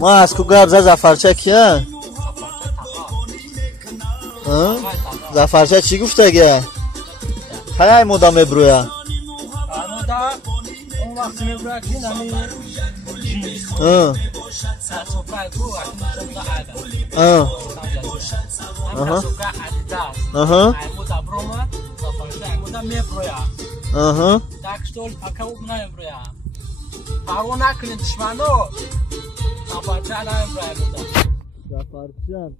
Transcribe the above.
ما از کو گپ زد زفرچه کیه؟ زفرچه چی گفته اگه؟ خیلی مدام برویه؟ اون وقتی میبره که نمی زفرچه